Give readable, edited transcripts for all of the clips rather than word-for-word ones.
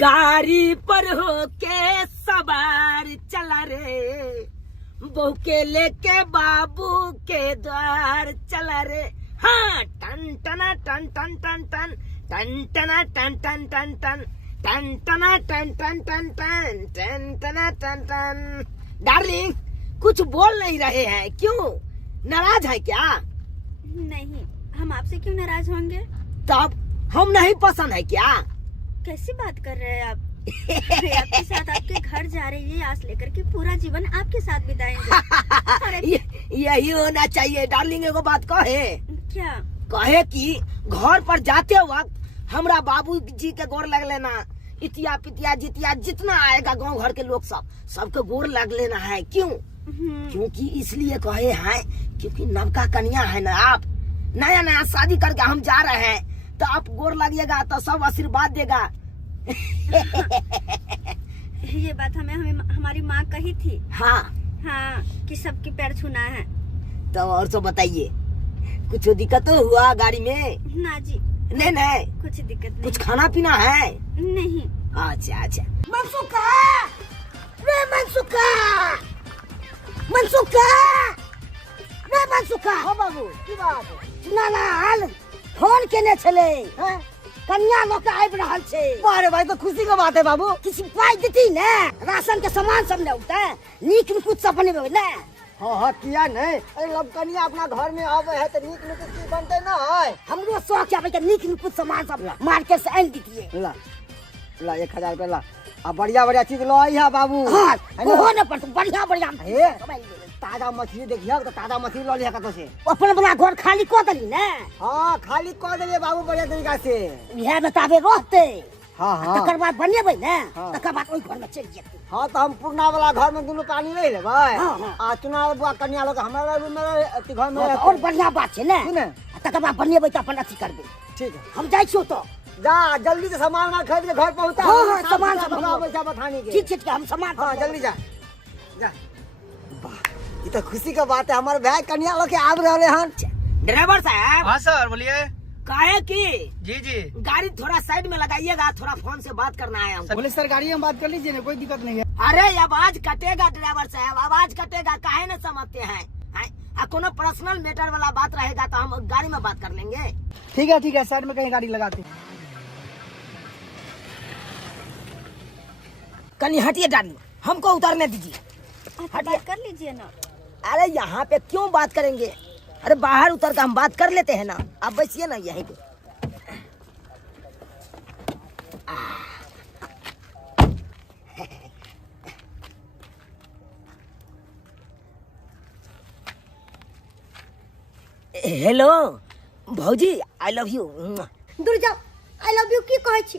गाड़ी पर होके सवार चला रे, बहू के लेके बाबू के द्वार चला रे। हाँ, टन टना टन टन टन टन टन टना टन टन टन टन टन टना टन टन टन टन टन टना टन टन। डार्लिंग, कुछ बोल नहीं रहे हैं, क्यों? नाराज है क्या? नहीं, हम आपसे क्यों नाराज होंगे? तब हम नहीं पसंद है क्या? कैसी बात कर रहे हैं आप? आपके साथ आपके घर जा रही है आस लेकर के पूरा जीवन आपके साथ बिताएंगे। यही होना चाहिए। डार्लिंग एगो बात कहे। क्या कहे कि घर पर जाते वक्त हमरा बाबू जी के गोर लग लेना, इतिया पितिया जितिया जितना आएगा गांव घर के लोग सबके गोर लग लेना है। क्यों? क्योंकि इसलिए कहे हैं क्योंकि नवका कन्या है ना, आप नया नया शादी करके हम जा रहे हैं, तो आप गोर लगिएगा तो सब आशीर्वाद देगा। ये बात हमें हमारी माँ कही थी। हाँ हाँ, कि सबके पैर छूना है। तो और तो बताइए, कुछ दिक्कत तो हुआ गाड़ी में? ना जी, नहीं नहीं, कुछ दिक्कत नहीं। कुछ खाना पीना है? नहीं। अच्छा अच्छा। मनसुखा, रे मनसुखा, मनसुखा, रे मनसुखा। हाँ बाबू, की बात? सुना ना हाल, फोन केने छले, कन्या लोग के आबि रहल छे। अरे भाई, तो खुशी का बात है बाबू। किसी पाई देती ने, राशन के सामान सब ले उठे, नीक कुछ सब बनेबे ने। हाँ हाँ, किया नहीं? अरे अब कन्या अपना घर में आवे है तो नीक नुकुत चीज बनते ना है। हमरो शौक है के नीक कुछ सामान सब मार्केट से आन दीजिए। ला ला 1000 रुपया ला। अब बढ़िया बढ़िया चीज लो आई है बाबू। हाँ, वो न पर बढ़िया बढ़िया हे, ताजा मछली देखिए तो ताजा मछली लो लिया कतो से। अपन बना घर खाली कर दली ने। हाँ, खाली कर दिए बाबू बढ़िया तरीका से। यह बताबे रहते। हाँ हाँ, तकर बाद बनेबे ने, हाँ। तकर बाद ओई घर में चल जेते। हाँ तो हम पुरना वाला घर में दोनों पानी ले लेबै। हाँ। आ चुनाव बुआ कन्या लोग हमारा रूम में अति घर में और बढ़िया बात छे ने। सुने, तकर बाद बनेबे त अपन अथी करबे। ठीक है, हम जाई छियो तो। जा जल्दी से सामान ना खरीद के घर पहुंचा। हाँ, हाँ, सामान सब बताओ हम- पैसा बताने के। ठीक ठीक, हम सामान हाँ, सब- जल्दी जा जा। वाह, ये तो खुशी का बात है। हमारे भाई कन्या लोग के आब रहे हन। ड्राइवर साहब। हाँ सर, बोलिए। काहे की जी जी। गाड़ी थोड़ा साइड में लगाइएगा, थोड़ा फोन से बात करना है हमको। बोले सर, गाड़ी में बात कर लीजिए ना, कोई दिक्कत नहीं है। अरे आवाज कटेगा ड्राइवर साहब, आवाज कटेगा, काहे न समझते हैं? कोनो पर्सनल मैटर वाला बात रहेगा तो हम गाड़ी में बात कर लेंगे। ठीक है, साइड में कहीं गाड़ी लगाते हैं। कहीं हटिए डाली, हमको उतारने दीजिए। आप बात कर लीजिए ना। अरे यहाँ पे क्यों बात करेंगे? अरे बाहर उतर कर हम बात कर लेते हैं ना। आप बैठिए ना यहीं पे। हेलो भौजी, आई लव यू। दूर जाओ, आई लव यू की कहै छी?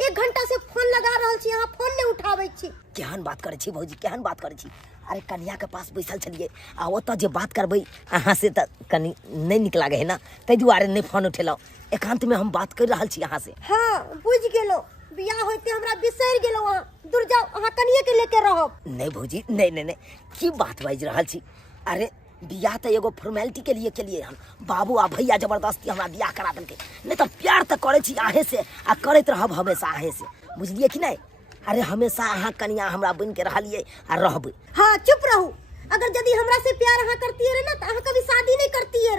1 घंटा से फोन लगा रहल छी, अहाँ फोन नहीं उठाबै छी। केहन बात करे छी भौजी, केहन बात करे छी? अरे कन्या के पास बैसल छलिए, आ ओतऽ जे बात करबै अहाँ से तऽ कनी नहीं नीक लागे है ना, ताहि दुआरे नहीं फोन उठेलहुँ। एकांत में हम बात कर रहल छी अहाँ से। हाँ, बुझ गेलो, बियाह होते हमरा बिसर गेलो। अहाँ दूर जाओ, अहाँ कनिए के लेके रहब। नहीं भौजी, नहीं, की बात बाजि रहल छी? अरे बियाह तो एगो फॉर्मेलिटी के लिए हम बाबू आ भैया जबरदस्ती हमरा बियाह करा देलकै, नहीं तो प्यार तो करे छी अहे से आ करैत रहब हमेशा अहे से, बुझलिए कि नहीं? अरे हमेशा अहाँ कनिया हमरा बन के रहलिए आ रहबै। हाँ, चुप रहू। अगर यदि हमरा से प्यार अहाँ करती है ना, तो अहाँ कभी शादी नहीं करती है।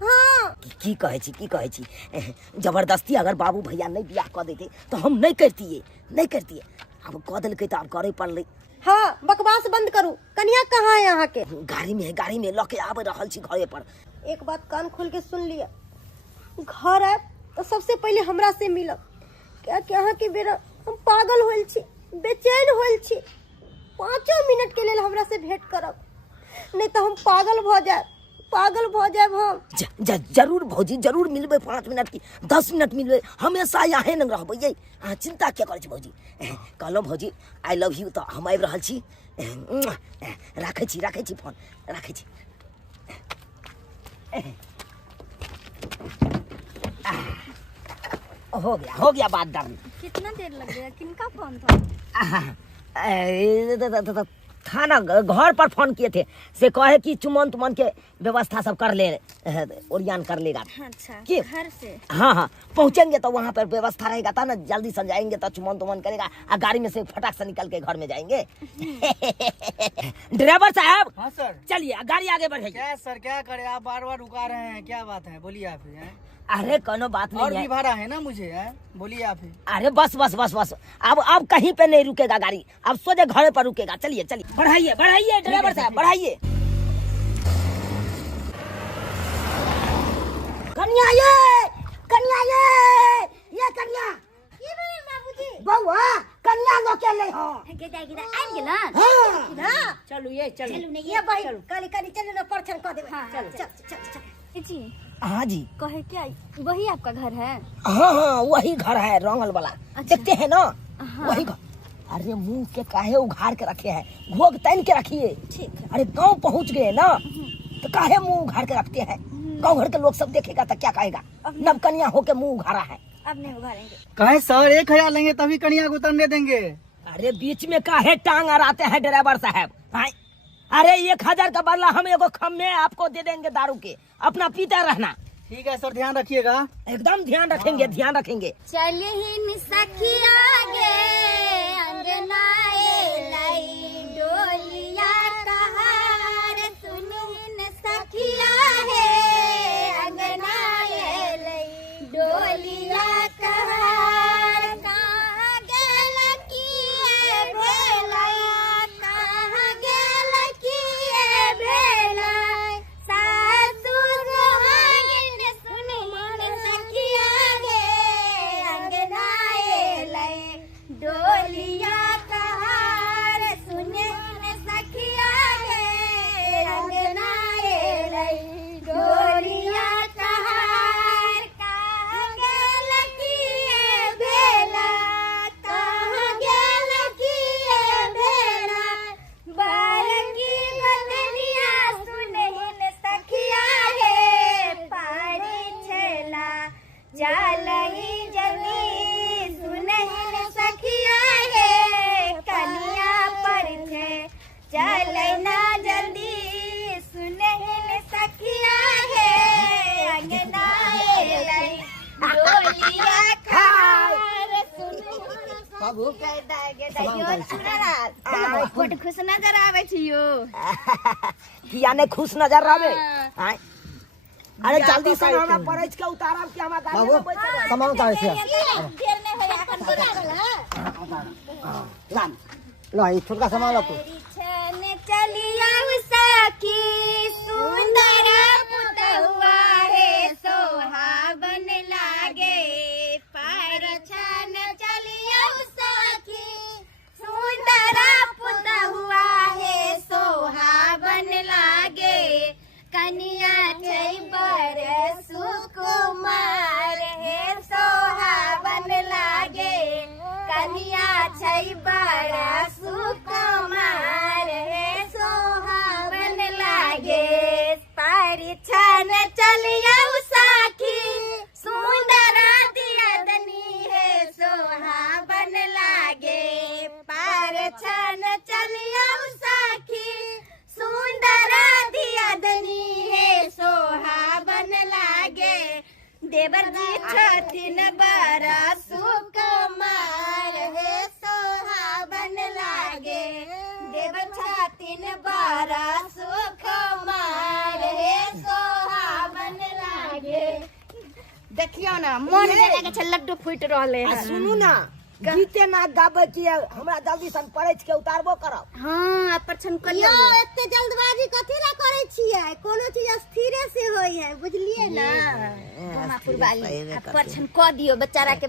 हाँ, की कहै छी? जबरदस्ती अगर बाबू भैया नहीं बियाह कऽ देते तो हम नहीं करतिए। अब कऽ देलकै तो अब करे पड़लै। हाँ, बकवास बंद करू। कन्या कहाँ है यहाँ के? गाड़ी में लऽ के आबि रहल छी घरे पर। एक बात कान खोल के सुन लिया, घर आए तो सबसे पहले हमरा से मिलब। क्या कि अहाँ के बेरा हम पागल होल छी, बेचैन होल छी। 5 मिनट के लिए हमरा से भेंट करब, नहीं तो हम पागल भ जाए हम। जरूर भौजी, जरूर मिलबै। 5 मिनट की 10 मिनट मिलबै, हमेशा यहाँ न रहबै। ये अहाँ चिंता क्या करै छी भौजी? कहलहुँ भौजी आई लव यू, तो हम आबि रहल छी। राखै छी फोन, राखै छी। हो गया बात डार्लिंग। कितना देर लग गया? किनका फोन था? थाना घर पर फोन किए थे से कहे कि चुमन तुमन के व्यवस्था सब कर ले ओरियान कर लेगा। अच्छा कि? घर से हाँ हाँ पहुंचेंगे तो वहाँ पर व्यवस्था रहेगा था ना, जल्दी से जाएंगे तो चुमन तुमन करेगा और गाड़ी में से फटाक से निकल के घर में जाएंगे। ड्राइवर साहब हाँ सर। चलिए गाड़ी आगे बढ़ाइए। क्या सर क्या करे, आप बार बार रुका रहे हैं, क्या बात है बोलिए आप ही हैं? अरे कोनो बात और नहीं भी है। भाड़ा है ना मुझे, है बोलिए आप ही। अरे बस बस बस बस अब कहीं पे नहीं रुकेगा गाड़ी, अब सोचे घर पर रुकेगा। चलिए चलिए बढ़ाइए बढ़ाइए ड्राइवर साहब बढ़ाइए। कन्या ये कन्या बउआ कन्या लो के ले हो। आबि गेलन हाँ चलू ये चलू ये बहिन काली काली चलो ना परछन कर देबे। चल चल चल चल। जी हाँ जी कहे क्या वही आपका घर है? हाँ हाँ वही घर है रंगल वाला। अच्छा। देखते हैं ना हाँ। वही घर। अरे मुंह के काहे उघाड़ के रखे हैं, घोग तन के रखिए। ठीक है। अरे गांव पहुंच गए ना तो काहे मुंह उघाड़ के रखते हैं, गांव घर के लोग सब देखेगा तो क्या कहेगा नवकन्या होके मुंह उघाड़ा है। अब नहीं उघाड़ेंगे। कहे सर 1000 लेंगे तभी कन्या को उतरने देंगे। अरे बीच में काहे टांग अड़ाते हैं ड्राइवर साहब? हाँ? अरे 1000 का बदला हम एगो खम्मे आपको दे देंगे दारू के, अपना पीता रहना। ठीक है सर ध्यान रखिएगा। एकदम ध्यान रखेंगे ध्यान रखेंगे। चल ही सखिया गे अंगनाए लाई डोलिया कहार सुनिन सखिया है अंगनाए लाई डोलिया कहार कहाँ गेल किए भेला कहाँ गेल किए भेला सासु सुहागिन सुनिन सखिया गे अंगनाए लाई डोलिया कहार सुनिन सखिया गे अंगनाए लाई डोलिया कहार कहाँ गेल किए भेला कहाँ गेल किए भेला बारकी बदनिया सुनिन सखिया हे पारी छेला जालही जनी सुनिन सखिया हे कनिया पर छे चलना जल्दी सुनिन सखिया हे अंगनाए लाई डोलिया खार बाबू फोटो खुश नजर आवे छियो। किया ने खुश नजर आवे। हाँ। हाँ? अरे जल्दी से हमरा परच के उतारब कि हमरा गाड़ी बाबू में बैठल सामान उतार से फिर नहीं होया अपन लान लो ये छोटका सामान लो तू। छन चलिया सखी सुंदर पुतहुआ हे सोहावन लागे पर छन चलिया सखी सुंदर पुतहुआ हे सोहावन लागे कनिया छै बर सुकुमार हे सोहावन लागे कनिया छै बर सुकुमार हे सोहावन लागे परिछन चलिया साखी सुंदर दियदनी हे सोहावन लागे परिछन चलिया साखी सुंदर दियदनी हे सोहावन लागे देवर जी छथिन बड़ा सुकुमार हे सोहावन लागे देवर छथिन बड़ा सुकुमार हे सोहावन लागे। देखियो ना मन लगा के लड्डू फूट रहले आ हैं। सुनू ना गीते ना गाबे कि हमरा जल्दी सन परच के उतारबो करब। हाँ परछन कर यो एते जल्दबाजी कथी ला करे छियै, कोनो चीज स्थिरे से होय है बुझलिए ना। गोमापुर वाली परछन क दियो बेचारा के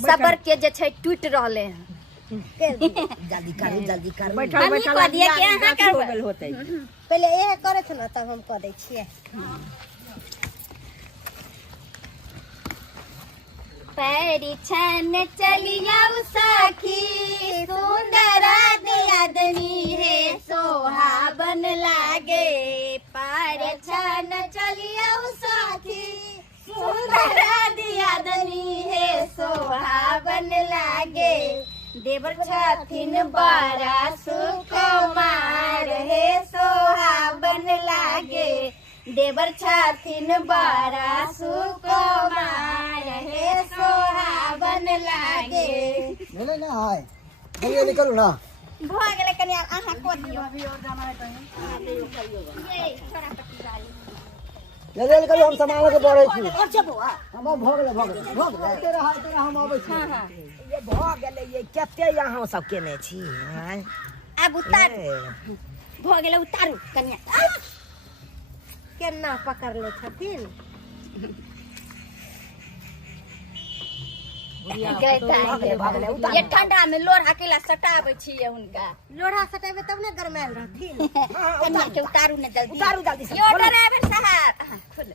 सबर के जे छै टूट रहले हैं। जल्दी करू जल्दी करू। हम ही क दिए के अहाँ करबै पहले एहे करे छ ना तब हम क दै छियै। परिछन चलिया सखी सुंदर दियदनी हे सोहावन लागे परिछन चलिया सखी सुंदर दियदनी हे सोहावन लागे देवर छथिन बड़ा सुकुमार हे सोहाबन लागे। देवर छथिन बड़ा सुकुमार हे सोहाबन लागे। बोले ना हाय जल्दी निकलो ना। भ गेले कन्या आहा को दियो। अभी और जाना है कहीं? ये छोरा पट्टी वाली। जल्दी निकलो हम सामान के बढ़े छी। और जब हुआ हम भोगले तेरा हम आबै छी। ये भ गेले ये कते यहाँ सब केने छी हैं? अब उतार भ गेले उतारू कन्या। केना पकड़ ले छथिन। ये ठंडा में लोढ़ा केला सटाबै छियै हुनका। लोढ़ा सटेबे तब ने गरमायल रहथिन। कन्या के उतारू ने जल्दी। उतारू जल्दी से। यो ड्राइवर साहब खोल।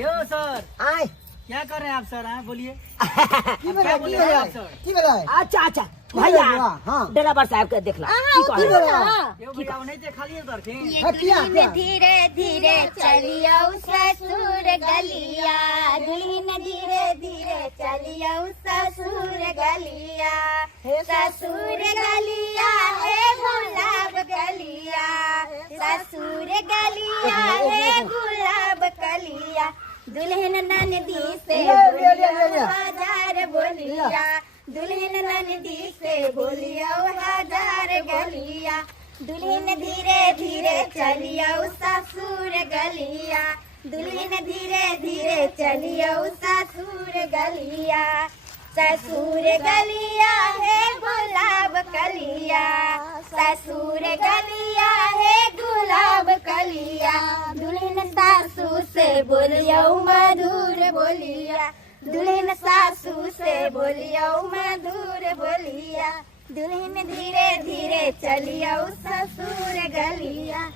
यो सर आए क्या कर रहे हैं आप सर? हैं बोलिए। की भेलै की भेलै? अच्छा अच्छा भैया हाँ। ड्राइवर साहब के देखला की की कहले? भेलै? यो भैया नहीं देखा लिए उधर थे? ये दुल्हन धीरे धीरे चलियो ससुर गलिया। दुल्हन धीरे धीरे चलियो ससुर गलिया। ससुर गलिया है गुलाब गलिया। ससुर गलिया है गुलाब कलिया। दुल्हन ननदी से बोलियो हजार बोलिया। दुल्हन ननदी से बोलियो हजार गलिया। दुल्हन धीरे धीरे चलियो ससुर गलिया। दुल्हन धीरे धीरे चलियो ससुर गलिया। ससुर गलिया है गुलाब कलिया। ससुर गलिया है गुलाब कलिया। दुल्हन सासू से बोलियो मधुर बोलिया। दुल्हन सासू से बोलियो मधुर बोलिया। दुल्हन धीरे धीरे चलियो ससुर गलिया।